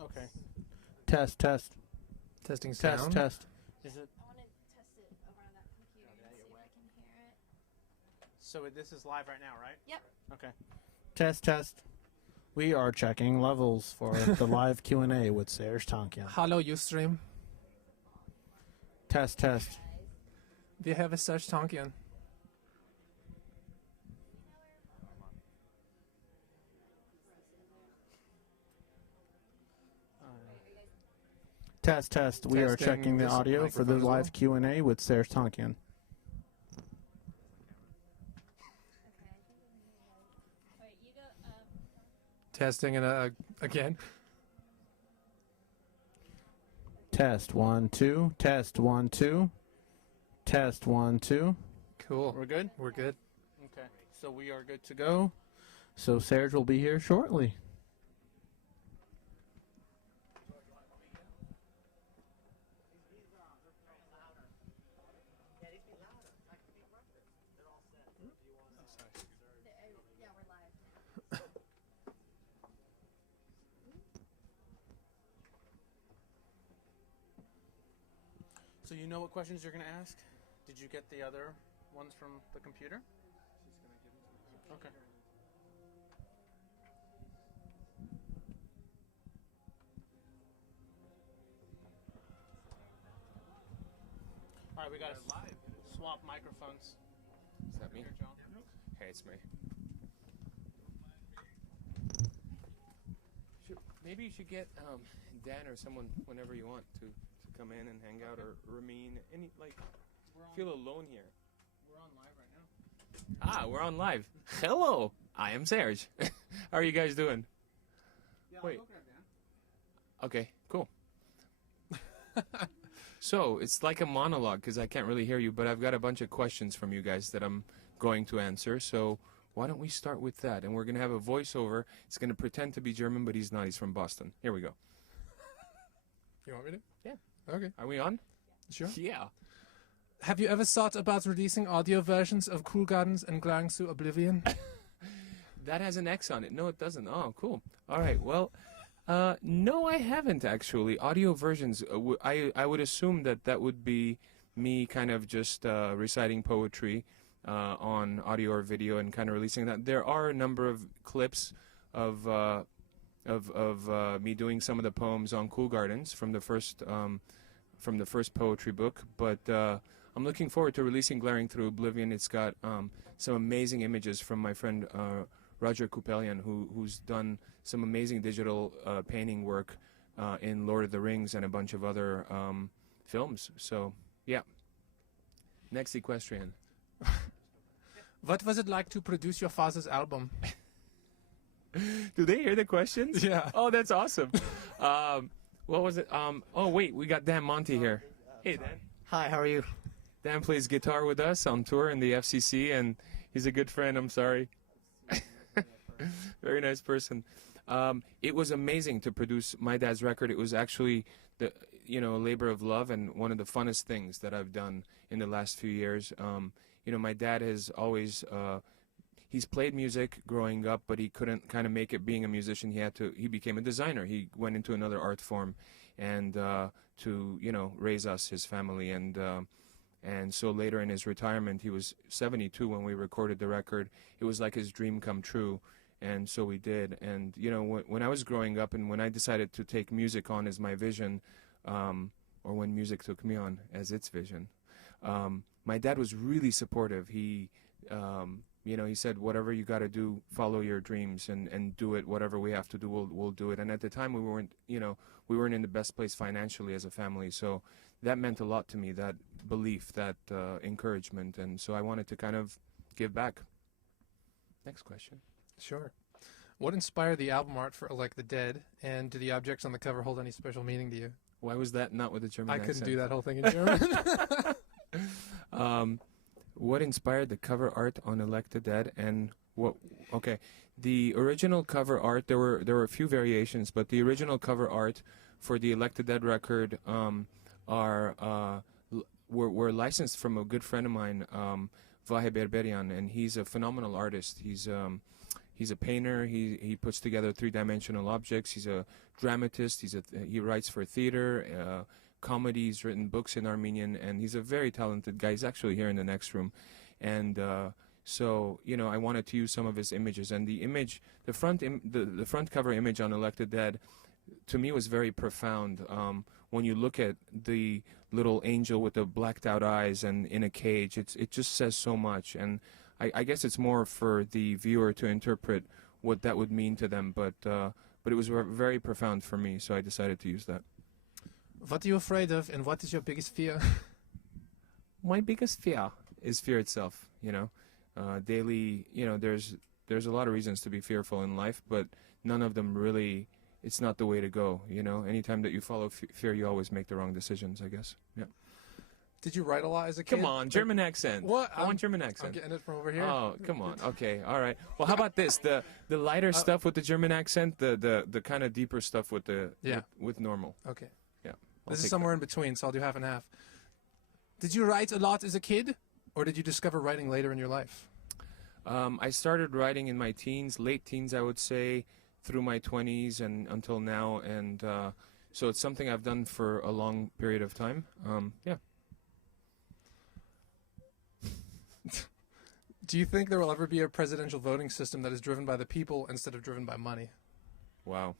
Okay. Test. Testing sound. Test. Is it? I want to test it over on that computer and see if I can hear it. So this is live right now, right? Yep. Okay. Test. We are checking levels for the live Q&A with Serj Tankian. Hello, Ustream. Test. Wir have a Serj Tankian. Test. We are Testing checking the this audio for the microphone as live well. Q&A with Serj Tankian. Okay. Wait, you go. Testing and again. Test 1 2. Test 1 2. Test 1 2. Cool. We're good? We're good. Okay. So we are good to go. So Serj will be here shortly. Yeah, we're live. So you know what questions you're going to ask? Did you get the other ones from the computer? Okay. All right, we got to swap microphones. Is that me? Here, John. Hey, it's me. Maybe you should get Dan or someone whenever you want to come in and hang out, or Ramin. Feel alone here. We're on live right now. We're on live. Hello, I am Serj. How are you guys doing? Yeah, Wait. I'll go grab Dan. Okay, cool. So it's like a monologue because I can't really hear you, but I've got a bunch of questions from you guys that I'm going to answer. So why don't we start with that? And we're going to have a voiceover. It's going to pretend to be German, but he's not. He's from Boston. Here we go. You want me to? Yeah. Okay. Are we on? Sure. Yeah. Have you ever thought about releasing audio versions of Cool Gardens and Glaring to Oblivion? That has an X on it. No, it doesn't. Oh, cool. All right. Well, no, I haven't actually. Audio versions. I would assume that would be me kind of just reciting poetry on audio or video and kind of releasing that. There are a number of clips of me doing some of the poems on Cool Gardens from the first poetry book, but I'm looking forward to releasing Glaring Through Oblivion. It's got some amazing images from my friend Roger Kupelian, who's done some amazing digital painting work in Lord of the Rings and a bunch of other films. So, yeah. Next equestrian. What was it like to produce your father's album? Do they hear the questions? Yeah. Oh, that's awesome. What was it? Oh, wait, we got Dan Monty here. Hey, Dan. Hi, how are you? Dan plays guitar with us on tour in the FCC, and he's a good friend. I'm sorry. Very nice person. It was amazing to produce my dad's record. It was actually a labor of love and one of the funnest things that I've done in the last few years. My dad has always he's played music growing up, but he couldn't kind of make it being a musician. He became a designer. He went into another art form and to raise us, his family, and so later in his retirement, he was 72 when we recorded the record. It was like his dream come true, and so we did. And when I was growing up and when I decided to take music on as my vision, or when music took me on as its vision, my dad was really supportive. He he said, whatever you got to do, follow your dreams and do it. Whatever we have to do, we'll do it. And at the time, we weren't in the best place financially as a family. So that meant a lot to me, that belief, that encouragement. And so I wanted to kind of give back. Next question. Sure. What inspired the album art for Elect the Dead? And do the objects on the cover hold any special meaning to you? Why was that not with a German accent? I couldn't do that whole thing in German. What inspired the cover art on Elect the Dead, and what? Okay, the original cover art. There were a few variations, but the original cover art for the Elect the Dead record were licensed from a good friend of mine, Vahe Berberian, and he's a phenomenal artist. He's a painter. He puts together three-dimensional objects. He's a dramatist. He writes for theater, comedy. He's written books in Armenian, and he's a very talented guy. He's actually here in the next room, and so I wanted to use some of his images. And the image, the front cover image on Elected Dead, to me was very profound. When you look at the little angel with the blacked out eyes and in a cage, it just says so much. And I guess it's more for the viewer to interpret what that would mean to them, but it was very profound for me, so I decided to use that. What are you afraid of, and what is your biggest fear? My biggest fear is fear itself. Daily. There's a lot of reasons to be fearful in life, but none of them really. It's not the way to go. Anytime that you follow fear, you always make the wrong decisions, I guess. Yeah. Did you write a lot as a kid? Come on, German accent. What? I want German accent. I'm getting it from over here. Oh, come on. Okay, all right. Well, how about this? The lighter stuff with the German accent, the kind of deeper stuff with the with normal. Okay. Yeah. This is somewhere in between, so I'll do half and half. Did you write a lot as a kid, or did you discover writing later in your life? I started writing in my teens, late teens, I would say, through my 20s and until now, and so it's something I've done for a long period of time. Yeah. Do you think there will ever be a presidential voting system that is driven by the people instead of driven by money? Wow.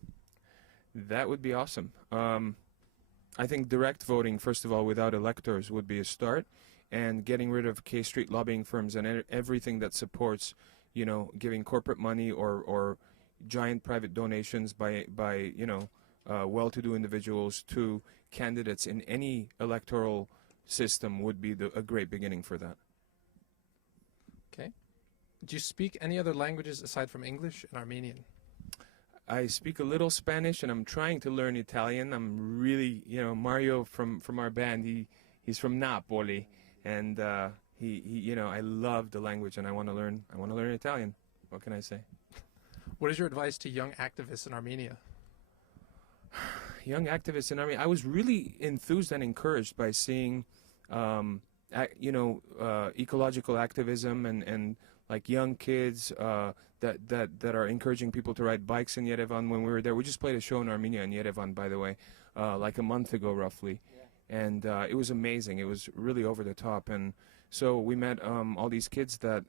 That would be awesome. I think direct voting, first of all, without electors would be a start, and getting rid of K Street lobbying firms and everything that supports, giving corporate money or giant private donations by well-to-do individuals to candidates in any electoral system would be a great beginning for that. Okay. Do you speak any other languages aside from English and Armenian? I speak a little Spanish, and I'm trying to learn Italian. I'm really, Mario from our band, he's from Napoli, and he I love the language, and I want to learn Italian. What can I say? What is your advice to young activists in Armenia? Young activists in Armenia. I was really enthused and encouraged by seeing, ecological activism and like young kids that are encouraging people to ride bikes in Yerevan. When we were there, we just played a show in Armenia in Yerevan, by the way, like a month ago roughly, and it was amazing. It was really over the top, and so we met all these kids that.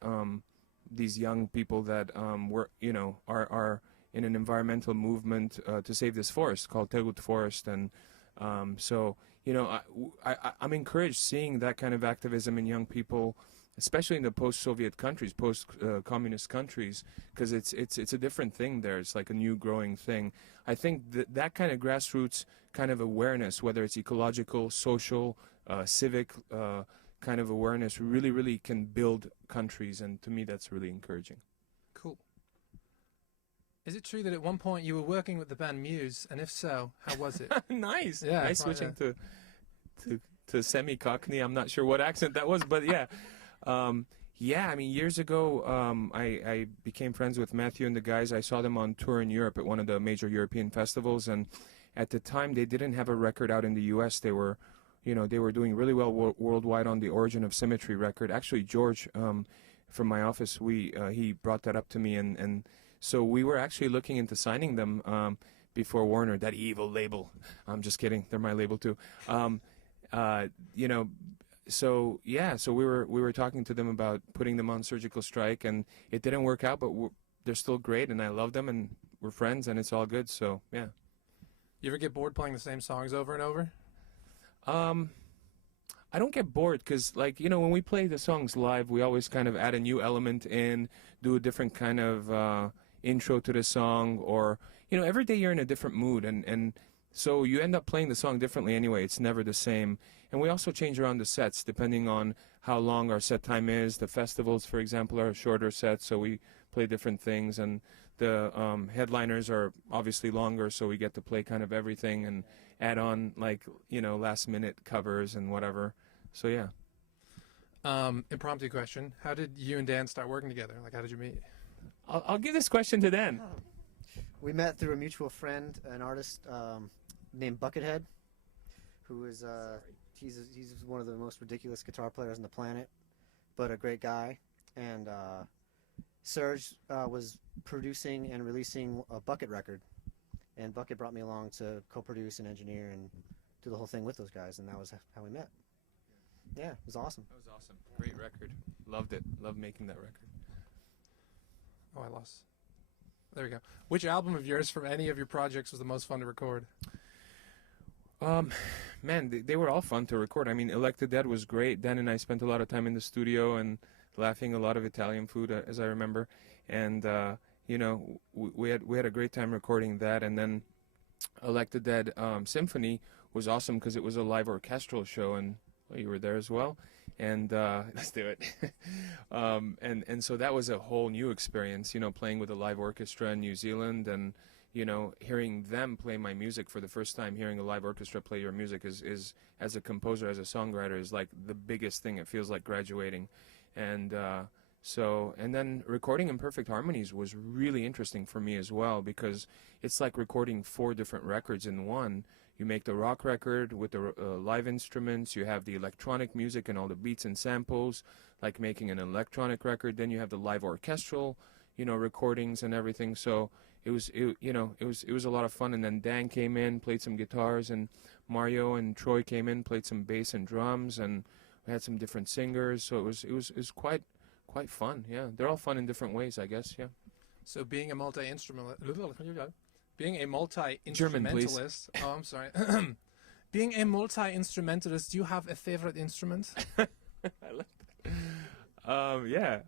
These young people that are in an environmental movement to save this forest called Tegut Forest, and so I'm encouraged seeing that kind of activism in young people, especially in the post-Soviet countries, post-communist countries, because it's a different thing there. It's like a new growing thing. I think that kind of grassroots kind of awareness, whether it's ecological, social, civic. Kind of awareness really can build countries, and to me that's really encouraging. Cool. Is it true that at one point you were working with the band Muse, and if so, how was it? Nice. Yeah, nice switching to semi-Cockney. I'm not sure what accent that was, but yeah. I mean, years ago, I became friends with Matthew and the guys. I saw them on tour in Europe at one of the major European festivals, and at the time they didn't have a record out in the U.S. They were doing really well worldwide on the Origin of Symmetry record. Actually, George from my office, he brought that up to me, and so we were actually looking into signing them before Warner, that evil label. I'm just kidding. They're my label too. So we were talking to them about putting them on Serjical Strike, and it didn't work out, but they're still great, and I love them, and we're friends, and it's all good. So yeah. You ever get bored playing the same songs over and over? I don't get bored because, when we play the songs live, we always kind of add a new element in, do a different kind of intro to the song, or, every day you're in a different mood, and so you end up playing the song differently anyway. It's never the same. And we also change around the sets depending on how long our set time is. The festivals, for example, are shorter sets, so we play different things, and the headliners are obviously longer, so we get to play kind of everything and add on last-minute covers and whatever. So yeah. Impromptu question: how did you and Dan start working together? How did you meet? I'll give this question to Dan. We met through a mutual friend, an artist named Buckethead, who is he's one of the most ridiculous guitar players on the planet, but a great guy. And Serj was producing and releasing a Bucket record, and Bucket brought me along to co-produce and engineer and do the whole thing with those guys, and that was how we met. Yeah, it was awesome. That was awesome. Great record. Loved it. Loved making that record. Oh, I lost. There we go. Which album of yours from any of your projects was the most fun to record? Man, they were all fun to record. I mean, Elected Dead was great. Dan and I spent a lot of time in the studio and laughing, a lot of Italian food, as I remember. And, you know, we had a great time recording that. And then Elected Dead Symphony was awesome because it was a live orchestral show, and well, you were there as well. And let's do it. And so that was a whole new experience, you know, playing with a live orchestra in New Zealand, and you know, hearing them play my music for the first time. Hearing a live orchestra play your music is as a composer, as a songwriter, is like the biggest thing. It feels like graduating. And and then recording in perfect harmonies was really interesting for me as well, because it's like recording 4 different records in one. You make the rock record with the live instruments, you have the electronic music and all the beats and samples, like making an electronic record, then you have the live orchestral, you know, recordings and everything. So it was a lot of fun. And then Dan came in, played some guitars, and Mario and Troy came in, played some bass and drums, and we had some different singers. So it was quite fun. Yeah, they're all fun in different ways, I guess. Yeah. So being a being a multi-instrumentalist. German, please. Oh, I'm sorry. Being a multi-instrumentalist, do you have a favorite instrument? I love that. Yeah,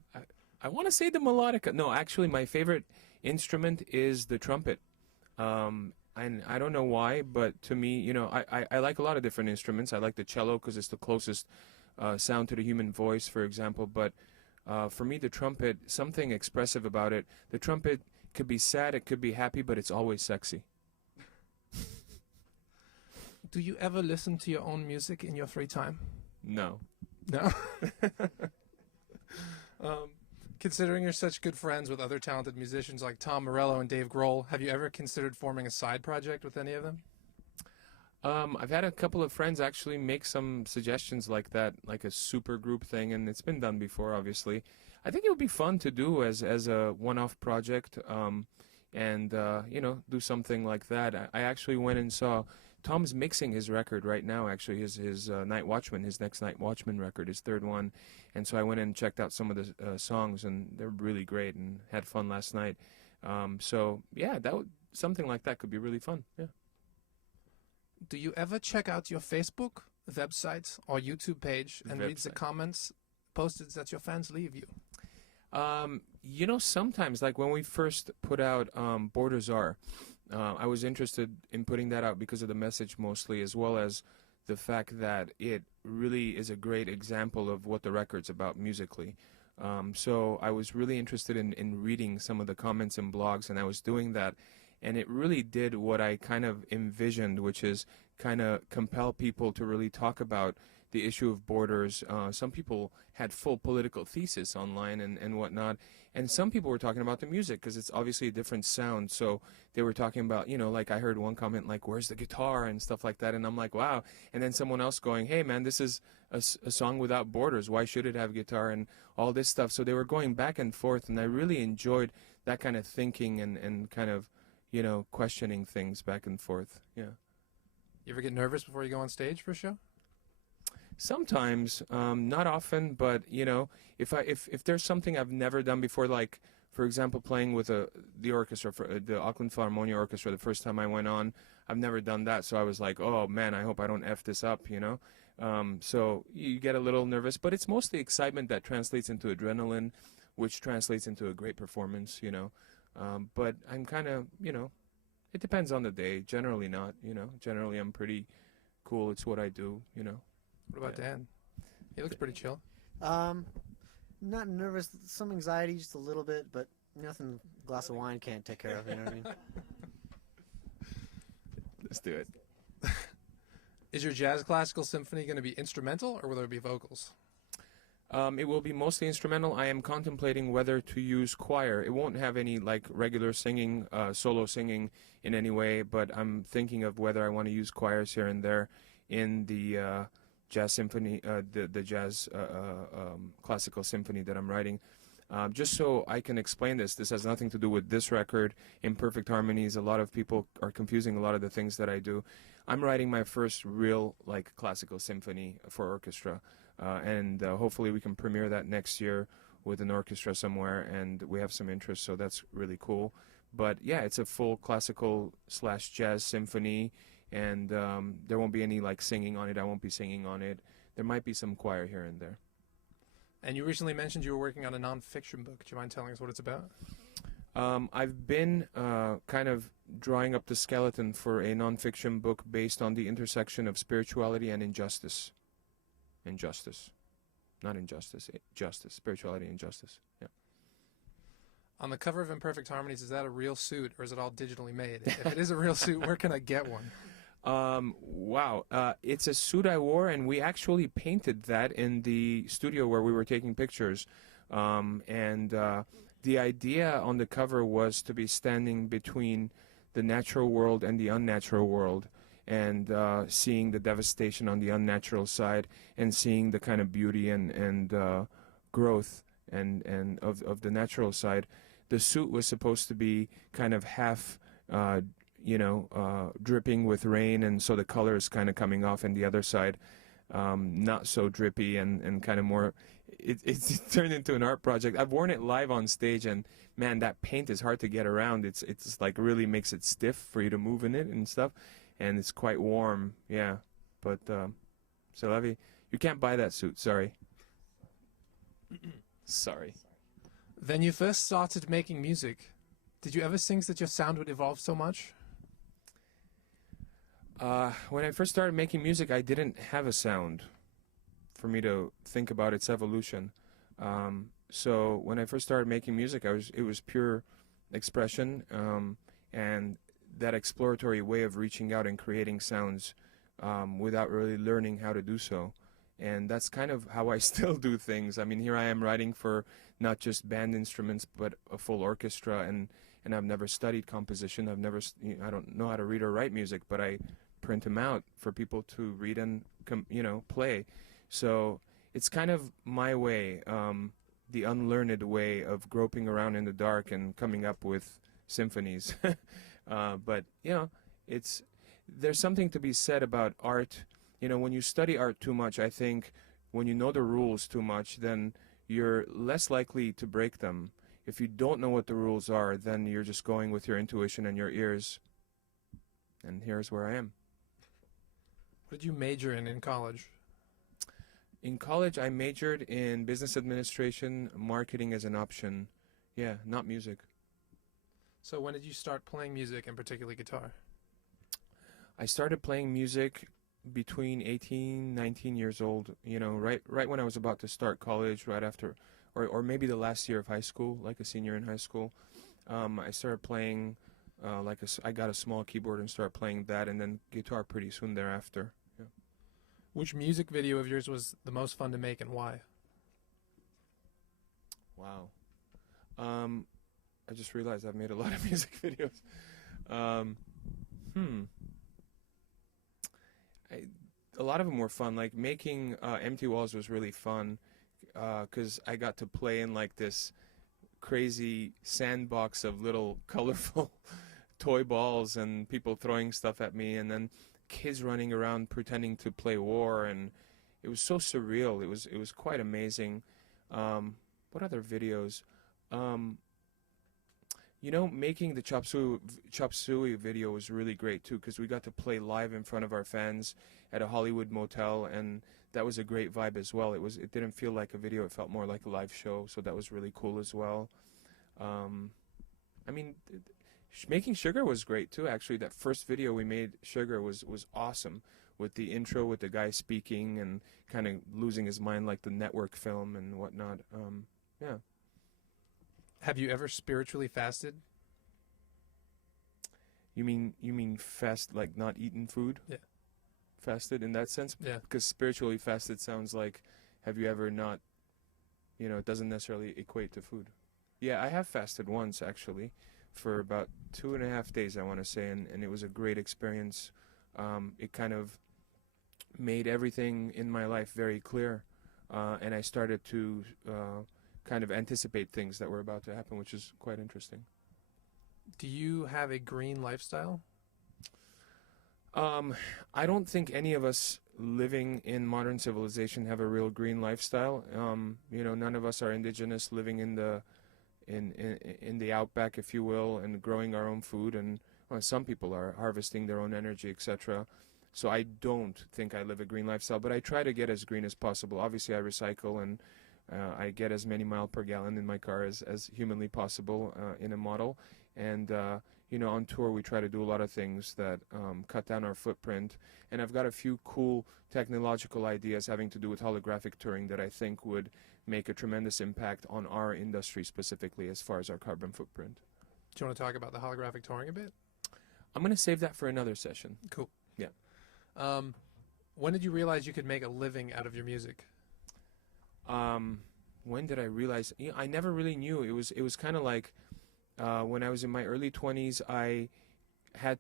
I want to say the melodica. No, actually, my favorite instrument is the trumpet. And I don't know why, but to me, you know, I like a lot of different instruments. I like the cello because it's the closest sound to the human voice, for example. But for me, the trumpet, something expressive about it. The trumpet could be sad, it could be happy, but it's always sexy. Do you ever listen to your own music in your free time? No. No? Considering you're such good friends with other talented musicians like Tom Morello and Dave Grohl, have you ever considered forming a side project with any of them? I've had a couple of friends actually make some suggestions like that, like a super group thing, and it's been done before, obviously. I think it would be fun to do as a one-off project, and you know, do something like that. I actually went and saw Tom's mixing his record right now. Actually, his Night Watchman, his next Night Watchman record, his third one, and so I went and checked out some of the songs, and they're really great, and had fun last night. So yeah, something like that could be really fun. Yeah. Do you ever check out your Facebook, website, or YouTube page and read the comments posted that your fans leave you? You know, sometimes, like when we first put out Borders Are, I was interested in putting that out because of the message mostly, as well as the fact that it really is a great example of what the record's about musically. So I was really interested in reading some of the comments and blogs, and I was doing that. And it really did what I kind of envisioned, which is kind of compel people to really talk about the issue of borders. Some people had full political thesis online and whatnot. And some people were talking about the music because it's obviously a different sound. So they were talking about, you know, like I heard one comment like, where's the guitar and stuff like that. And I'm like, wow. And then someone else going, hey, man, this is a song without borders. Why should it have guitar and all this stuff? So they were going back and forth. And I really enjoyed that kind of thinking and kind of, you know, questioning things back and forth. Yeah. You ever get nervous before you go on stage for a show? Sometimes, not often, but you know, if there's something I've never done before, like for example, playing with the orchestra, for the Auckland Philharmonia Orchestra, the first time I went on, I've never done that, so I was like, oh man, I hope I don't F this up, you know. So you get a little nervous, but it's mostly excitement that translates into adrenaline, which translates into a great performance, you know. But I'm kind of, you know, it depends on the day. Generally not, you know. Generally I'm pretty cool. It's what I do, you know. What about Dan? He looks pretty chill. Not nervous. Some anxiety, just a little bit, but nothing a glass of wine can't take care of, you know what I mean? Let's do it. Is your jazz classical symphony going to be instrumental, or will there be vocals? It will be mostly instrumental. I am contemplating whether to use choir. It won't have any like regular singing, solo singing in any way, but I'm thinking of whether I want to use choirs here and there in the jazz symphony, the jazz classical symphony that I'm writing. Just so I can explain this has nothing to do with this record, Imperfect Harmonies. A lot of people are confusing a lot of the things that I do. I'm writing my first real like classical symphony for orchestra, and hopefully we can premiere that next year with an orchestra somewhere, and we have some interest, so that's really cool. But yeah, it's a full classical / jazz symphony, and there won't be any like singing on it. I won't be singing on it. There might be some choir here and there. And you recently mentioned you were working on a non-fiction book. Do you mind telling us what it's about? I've been kind of drawing up the skeleton for a non-fiction book based on the intersection of spirituality and injustice. Not injustice, justice. Spirituality and justice. Yeah. On the cover of Imperfect Harmonies, is that a real suit or is it all digitally made? If it is a real suit, where can I get one? Wow. It's a suit I wore, and we actually painted that in the studio where we were taking pictures. The idea on the cover was to be standing between the natural world and the unnatural world, and seeing the devastation on the unnatural side, and seeing the kind of beauty and growth and of the natural side. The suit was supposed to be kind of half, dripping with rain, and so the color is kind of coming off, and the other side, not so drippy and kind of more. It's turned into an art project. I've worn it live on stage, and man, that paint is hard to get around. It's like really makes it stiff for you to move in it and stuff, and it's quite warm. Yeah, but c'est la vie. You can't buy that suit. Sorry. Sorry. Then you first started making music. Did you ever think that your sound would evolve so much? When I first started making music, I didn't have a sound for me to think about its evolution. So when I first started making music, it was pure expression, and that exploratory way of reaching out and creating sounds without really learning how to do so. And that's kind of how I still do things. I mean, here I am writing for not just band instruments, but a full orchestra, and I've never studied composition. I don't know how to read or write music, but I print them out for people to read and play. So it's kind of my way, the unlearned way of groping around in the dark and coming up with symphonies. But there's something to be said about art. When you study art too much, I think when you know the rules too much, then you're less likely to break them. If you don't know what the rules are, then you're just going with your intuition and your ears. And here's where I am. What did you major in college? In college, I majored in business administration, marketing as an option. Yeah, not music. So when did you start playing music, and particularly guitar? I started playing music between 18, 19 years old, right when I was about to start college, right after, or maybe the last year of high school, like a senior in high school. I started playing, I got a small keyboard and started playing that, and then guitar pretty soon thereafter. Yeah. Which music video of yours was the most fun to make, and why? Wow. I just realized I've made a lot of music videos. A lot of them were fun. Like making Empty Walls was really fun because I got to play in like this crazy sandbox of little colorful toy balls and people throwing stuff at me, and then kids running around pretending to play war, and it was so surreal. It was quite amazing. What other videos? Making the Chop Suey video was really great too, because we got to play live in front of our fans at a Hollywood motel, and that was a great vibe as well. It didn't feel like a video; it felt more like a live show, so that was really cool as well. Making Sugar was great too. Actually, that first video we made, Sugar, was awesome, with the intro with the guy speaking and kind of losing his mind like the network film and whatnot. Yeah. Have you ever spiritually fasted? You mean fast, like not eating food? Yeah. Fasted in that sense? Yeah. Because spiritually fasted sounds like, have you ever not, it doesn't necessarily equate to food. Yeah, I have fasted once, actually, for about 2.5 days, I want to say, and it was a great experience. It kind of made everything in my life very clear, and I started to kind of anticipate things that were about to happen, which is quite interesting. Do you have a green lifestyle? I don't think any of us living in modern civilization have a real green lifestyle. None of us are indigenous, living in the outback, if you will, and growing our own food. And some people are harvesting their own energy, etc. So I don't think I live a green lifestyle, but I try to get as green as possible. Obviously, I recycle, and I get as many miles per gallon in my car as humanly possible in a model. And on tour, we try to do a lot of things that cut down our footprint. And I've got a few cool technological ideas having to do with holographic touring that I think would make a tremendous impact on our industry specifically as far as our carbon footprint. Do you want to talk about the holographic touring a bit? I'm going to save that for another session. Cool. Yeah. When did you realize you could make a living out of your music? When did I realize? I never really knew. It was kind of like when I was in my early 20s, I had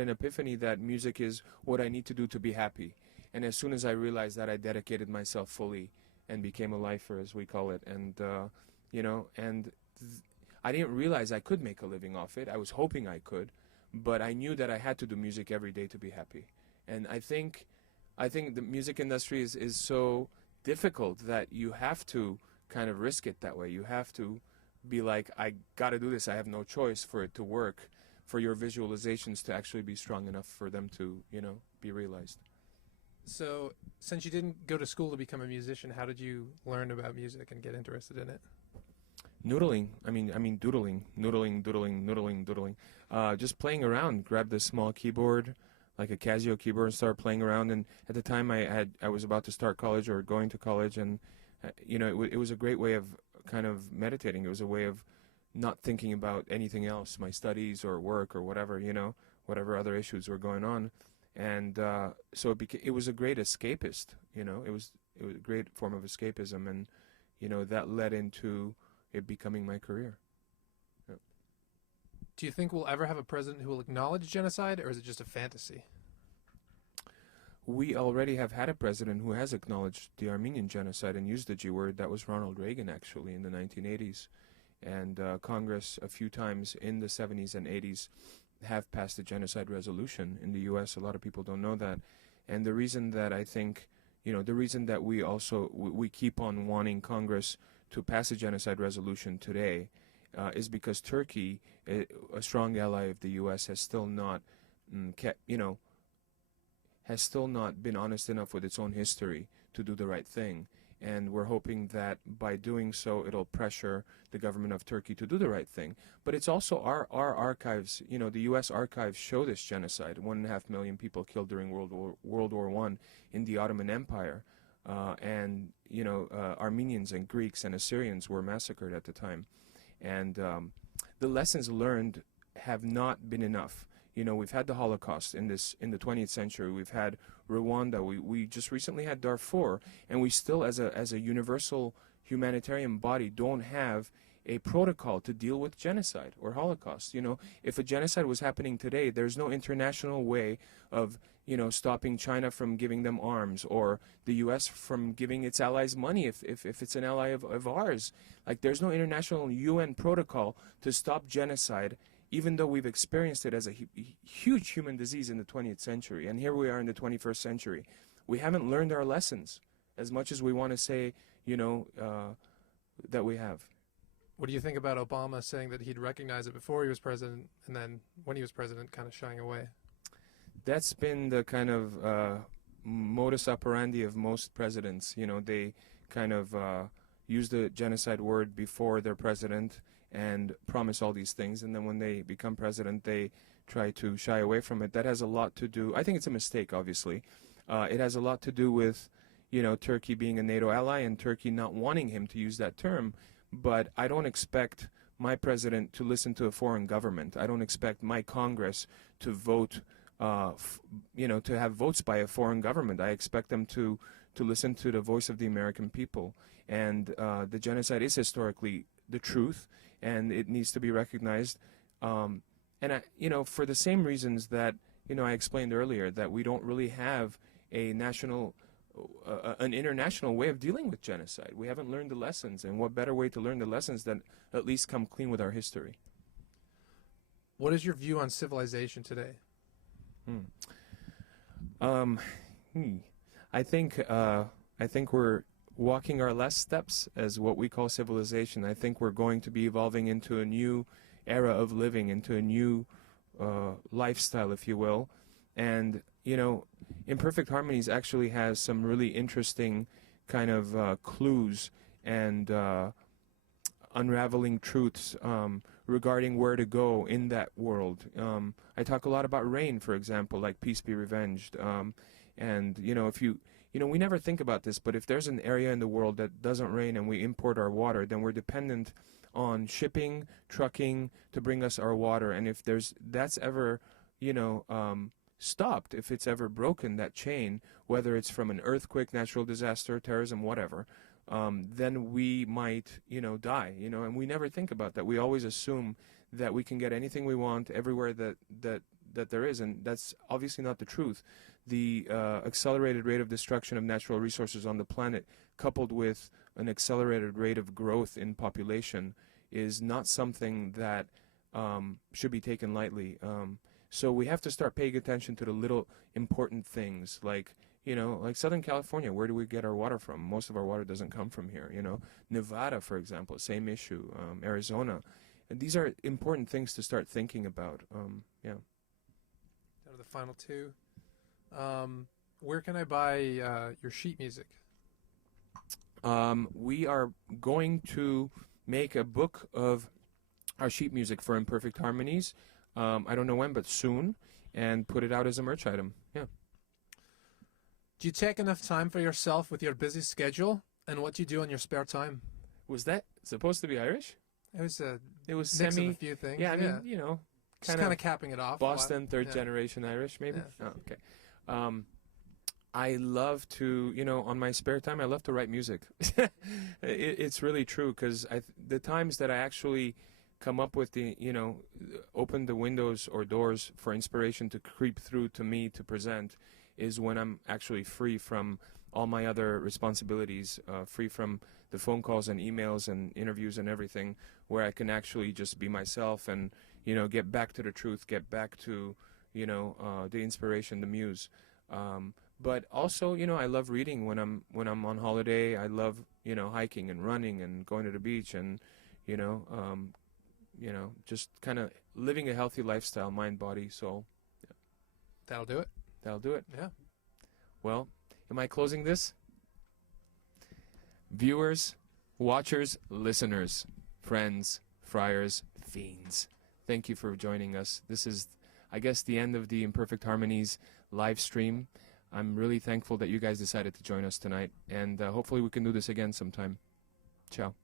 an epiphany that music is what I need to do to be happy. And as soon as I realized that, I dedicated myself fully and became a lifer, as we call it. And, I didn't realize I could make a living off it. I was hoping I could, but I knew that I had to do music every day to be happy. And I think the music industry is so difficult that you have to kind of risk it that way. You have to be like, I got to do this. I have no choice for it to work, for your visualizations to actually be strong enough for them to, be realized. So, since you didn't go to school to become a musician, how did you learn about music and get interested in it? Noodling. I mean doodling. Noodling. Just playing around. Grabbed a small keyboard, like a Casio keyboard, and started playing around. And at the time, I was about to start college or going to college, and it was a great way of kind of meditating. It was a way of not thinking about anything else, my studies or work or whatever, whatever other issues were going on. And so it was a great escapist, it was a great form of escapism, and that led into it becoming my career. Yep. Do you think we'll ever have a president who will acknowledge genocide, or is it just a fantasy? We already have had a president who has acknowledged the Armenian genocide and used the G word. That was Ronald Reagan, actually, in the 1980s. And Congress, a few times in the 70s and 80s, have passed a genocide resolution in the U.S. A lot of people don't know that. And the reason that I think, the reason that we keep on wanting Congress to pass a genocide resolution today is because Turkey, a strong ally of the U.S., has still not has still not been honest enough with its own history to do the right thing. And we're hoping that by doing so, it'll pressure the government of Turkey to do the right thing. But it's also our archives, the U.S. archives show this genocide. 1.5 million people killed during World War I in the Ottoman Empire. Armenians and Greeks and Assyrians were massacred at the time. And the lessons learned have not been enough. We've had the Holocaust in the 20th century. We've had Rwanda. We just recently had Darfur, and we still, as a universal humanitarian body, don't have a protocol to deal with genocide or Holocaust. If a genocide was happening today, there's no international way of stopping China from giving them arms, or the U.S. from giving its allies money if it's an ally of ours. Like, there's no international UN protocol to stop genocide, even though we've experienced it as a huge human disease in the 20th century. And here we are in the 21st century. We haven't learned our lessons as much as we want to say, that we have. What do you think about Obama saying that he'd recognize it before he was president, and then when he was president, kind of shying away? That's been the kind of modus operandi of most presidents. They kind of use the genocide word before they're president and promise all these things, and then when they become president, they try to shy away from it. That has a lot to do, I think it's a mistake, obviously. It has a lot to do with, Turkey being a NATO ally and Turkey not wanting him to use that term, but I don't expect my president to listen to a foreign government. I don't expect my Congress to vote, to have votes by a foreign government. I expect them to listen to the voice of the American people. And the genocide is historically the truth, and it needs to be recognized. For the same reasons that, I explained earlier, that we don't really have a national an international way of dealing with genocide. We haven't learned the lessons, and what better way to learn the lessons than at least come clean with our history? What is your view on civilization today? I think we're walking our last steps as what we call civilization. I think we're going to be evolving into a new era of living, into a new lifestyle, if you will. And, you know, Imperfect Harmonies actually has some really interesting kind of clues and unraveling truths regarding where to go in that world. I talk a lot about rain, for example, like Peace Be Revenged. And, you know, we never think about this, but if there's an area in the world that doesn't rain and we import our water, then we're dependent on shipping, trucking to bring us our water. And if that's ever, stopped, if it's ever broken, that chain, whether it's from an earthquake, natural disaster, terrorism, whatever, then we might, die, and we never think about that. We always assume that we can get anything we want everywhere that there is, and that's obviously not the truth. The accelerated rate of destruction of natural resources on the planet, coupled with an accelerated rate of growth in population, is not something that should be taken lightly. So we have to start paying attention to the little important things, like Southern California. Where do we get our water from? Most of our water doesn't come from here. Nevada, for example, same issue. Arizona, and these are important things to start thinking about. Down to the final two. Where can I buy your sheet music? We are going to make a book of our sheet music for Imperfect Harmonies. I don't know when, but soon, and put it out as a merch item. Yeah. Do you take enough time for yourself with your busy schedule, and what do you do in your spare time? Was that supposed to be Irish? It was mix of a few things. Yeah, I mean, just kind of capping it off. Boston, third generation Irish, maybe. Yeah. Oh, okay. I love to, on my spare time, I love to write music. It's really true, because the times that I actually come up with open the windows or doors for inspiration to creep through to me to present is when I'm actually free from all my other responsibilities, free from the phone calls and emails and interviews and everything, where I can actually just be myself and, get back to the truth, get back to, the inspiration, the muse. But also, I love reading when I'm on holiday. I love, hiking and running and going to the beach and, just kind of living a healthy lifestyle, mind, body, soul. Yeah. That'll do it. That'll do it. Yeah. Well, am I closing this? Viewers, watchers, listeners, friends, friars, fiends, thank you for joining us. This is, I guess, the end of the Imperfect Harmonies live stream. I'm really thankful that you guys decided to join us tonight, and hopefully we can do this again sometime. Ciao.